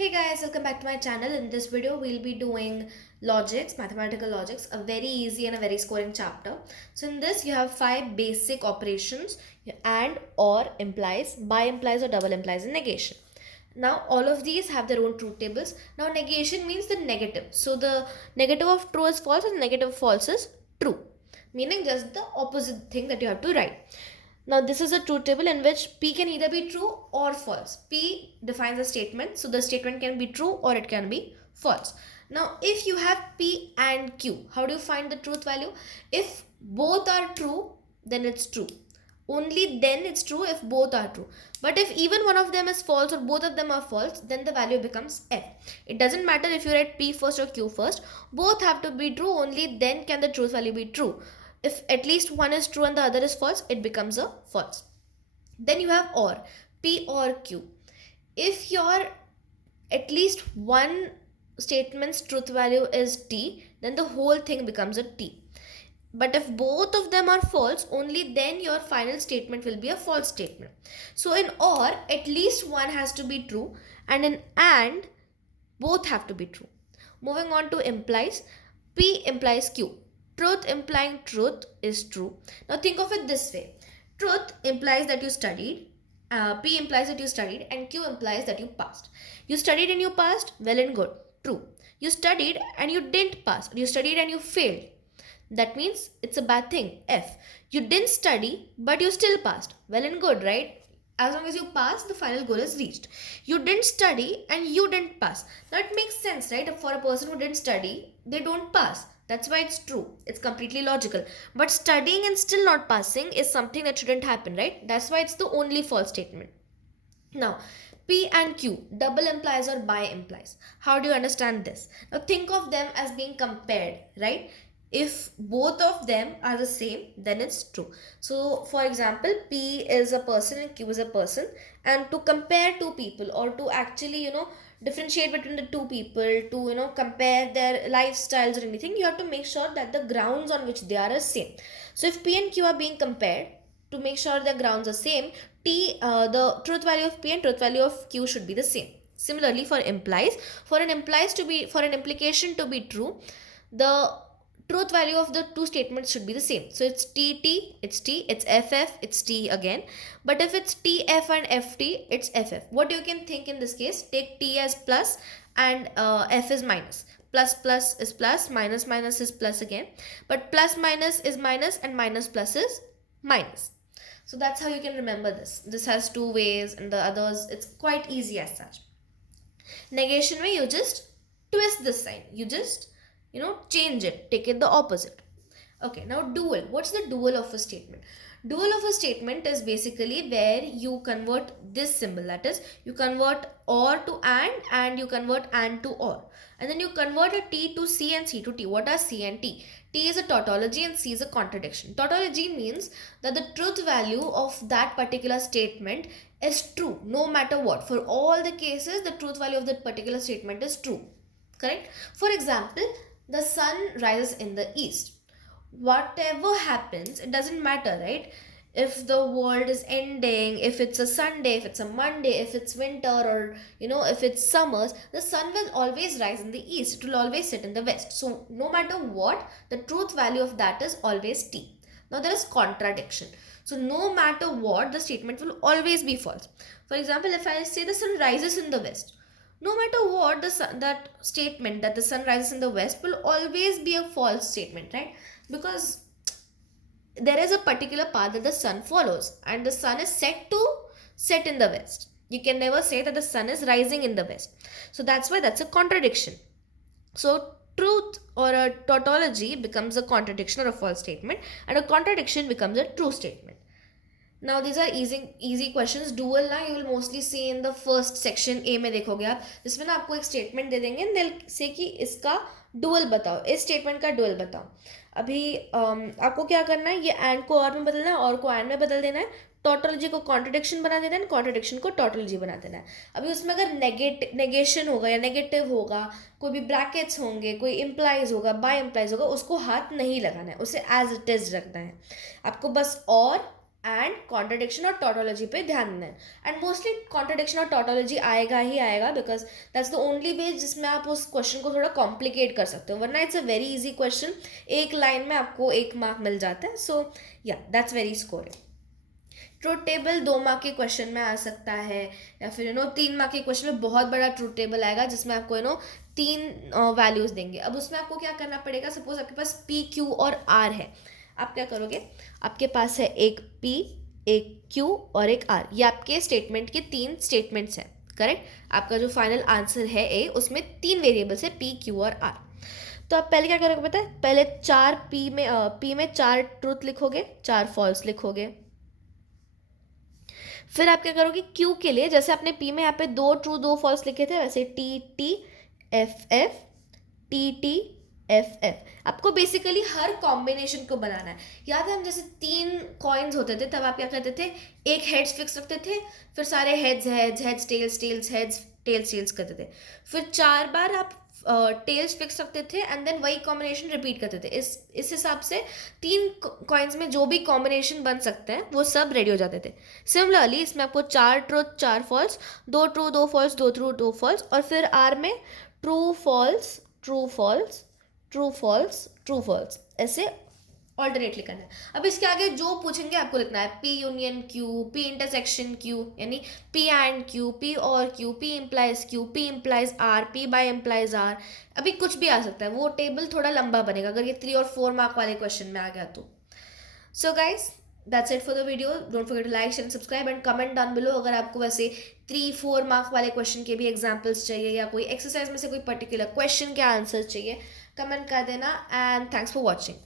Hey guys, welcome back to my channel. In this video, we'll be doing logics, mathematical logics, a very easy and a very scoring chapter. So in this, you have five basic operations: and, or, implies, by implies, or double implies, and negation. Now all of these have their own truth tables. Now negation means the negative. So the negative of true is false and negative of false is true, meaning just the opposite thing that you have to write. Now this is a truth table in which P can either be true or false. P defines a statement, so the statement can be true or it can be false. Now if you have P and Q, how do you find the truth value? If both are true, then it's true. Only then it's true if both are true. But if even one of them is false or both of them are false, then the value becomes F. It doesn't matter if you write P first or Q first, both have to be true, only then can the truth value be true. If at least one is true and the other is false, it becomes a false. Then you have or, P or Q. If your at least one statement's truth value is T, then the whole thing becomes a T. But if both of them are false, only then your final statement will be a false statement. So in or, at least one has to be true, and in and, both have to be true. Moving on to implies, P implies Q. Truth implying truth is true. Now think of it this way. Truth implies that you studied, P implies that you studied, and Q implies that you passed. You studied and you passed, well and good, true. You studied and you didn't pass, you studied and you failed. That means it's a bad thing, F. You didn't study, but you still passed, well and good, right? As long as you pass, the final goal is reached. You didn't study and you didn't pass. Now it makes sense, right? For a person who didn't study, they don't pass. That's why it's true. It's completely logical. But studying and still not passing is something that shouldn't happen, right? That's why it's the only false statement. Now, P and Q, double implies or by implies. How do you understand this? Now think of them as being compared, right? If both of them are the same, then it's true. So for example, P is a person and Q is a person, and to compare two people, or to actually differentiate between the two people, to compare their lifestyles or anything, you have to make sure that the grounds on which they are same. So if P and Q are being compared, to make sure the grounds are same, the truth value of P and truth value of Q should be the same. Similarly for implies, for an implication to be true, the truth value of the two statements should be the same. So it's T, it's T, it's FF, it's T again. But if it's TF and FT, it's FF. What you can think in this case, take T as plus and F is minus. Plus plus is plus, minus minus is plus again. But plus minus is minus and minus plus is minus. So that's how you can remember this. This has two ways and the others, it's quite easy as such. Negation way, you just twist this sign. You just change it, take it the opposite. Okay, now dual. What's the dual of a statement? Dual of a statement is basically where you convert this symbol, that is, you convert or to and you convert and to or, and then you convert a T to C and C to T. What are C and T? T is a tautology and C is a contradiction. Tautology means that the truth value of that particular statement is true no matter what. For all the cases, the truth value of that particular statement is true. Correct? For example, the sun rises in the east. Whatever happens, it doesn't matter, right? If the world is ending, if it's a Sunday, if it's a Monday, if it's winter, or if it's summers, the sun will always rise in the east. It will always sit in the west. So no matter what, the truth value of that is always T. Now there is contradiction. So no matter what, the statement will always be false. For example, if I say the sun rises in the west, no matter what, that statement that the sun rises in the west will always be a false statement, right? Because there is a particular path that the sun follows, and the sun is set to set in the west. You can never say that the sun is rising in the west. So that's why that's a contradiction. So truth or a tautology becomes a contradiction or a false statement, and a contradiction becomes a true statement. Now these are easy questions. Dual ना you will mostly see in the first section A में देखोगे आप, जिसमें ना आपको एक statement दे देंगे and they'll say कि इसका dual बताओ, इस statement का dual बताओ. अभी आपको क्या करना है, ये and को और में बदलना है, और को and में बदल देना है, टॉटोलॉजी को कॉन्ट्रडिक्शन बना देना है, कॉन्ट्रडिक्शन को टॉटोलॉजी बना देना है. अभी उसमें अगर नेगेशन होगा या नेगेटिव होगा, कोई भी ब्रैकेट्स होंगे, कोई इम्प्लाइज होगा, बाय इम्प्लाइज होगा, उसको हाथ नहीं लगाना है, उसे एज इट इज रखना है. आपको बस और एंड कॉन्ट्रडिक्शन और टॉटोलॉजी पे ध्यान देना है. एंड मोस्टली कॉन्ट्रडिक्शन और टॉटोलॉजी आएगा ही आएगा, because that's the only way जिसमें आप उस क्वेश्चन को थोड़ा कॉम्प्लिकेट कर सकते हो, वरना it's a very easy question, एक लाइन में आपको 1 मार्क मिल जाता है. सो या that's very scoring. Truth table 2 mark के क्वेश्चन में आ सकता है, या फिर 3 मार्क के क्वेश्चन में बहुत बड़ा ट्रूथ टेबल आएगा जिसमें आपको 3 वैल्यूज देंगे. अब उसमें आपको क्या करना पड़ेगा, सपोज आपके पास पी क्यू और आर है, आप क्या करोगे, आपके पास है एक पी, एक क्यू और एक आर, ये आपके स्टेटमेंट के 3 स्टेटमेंट्स हैं, करेक्ट. आपका जो फाइनल आंसर है ए, उसमें 3 वेरिएबल्स है पी क्यू और आर. तो आप पहले क्या करोगे पता है, पहले 4 पी में 4 ट्रूथ लिखोगे, 4 फॉल्स लिखोगे. फिर आप क्या करोगे, क्यू के लिए जैसे आपने पी में यहाँ पे 2 ट्रू 2 फॉल्स लिखे थे, वैसे T T F F T T F F. आपको बेसिकली हर कॉम्बिनेशन को बनाना है. याद है हम जैसे 3 कॉइन्स होते थे, तब आप क्या करते थे, एक हेड्स फिक्स रखते थे, फिर सारे heads heads heads tails tails heads tails tails करते थे, फिर 4 बार आप टेल्स फिक्स रखते थे, एंड देन वही कॉम्बिनेशन रिपीट करते थे. इस हिसाब से 3 कॉइन्स में जो भी कॉम्बिनेशन बन सकते हैं वो सब रेडी हो जाते थे. सिमिलरली इसमें आपको 4 truth 4 false, 2 true 2 false, 2 true 2 false, और फिर आर में true false true false true false true false, ऐसे ऑल्टरनेटली करना है. अब इसके आगे जो पूछेंगे आपको लिखना है, P union Q, P intersection Q, यानी पी एंड क्यू, पी और Q, P implies Q, P implies R, P by implies R. अभी कुछ भी आ सकता है, वो टेबल थोड़ा लंबा बनेगा अगर ये 3 और 4 मार्क वाले क्वेश्चन में आ गया तो. So guys that's it for the video. Don't forget to like share subscribe and comment down below अगर आपको वैसे 3-4 मार्क वाले क्वेश्चन के भी एग्जाम्पल्स चाहिए, या कोई एक्सरसाइज में से कोई पर्टिकुलर क्वेश्चन के आंसर चाहिए, कमेंट कर देना. And thanks for watching.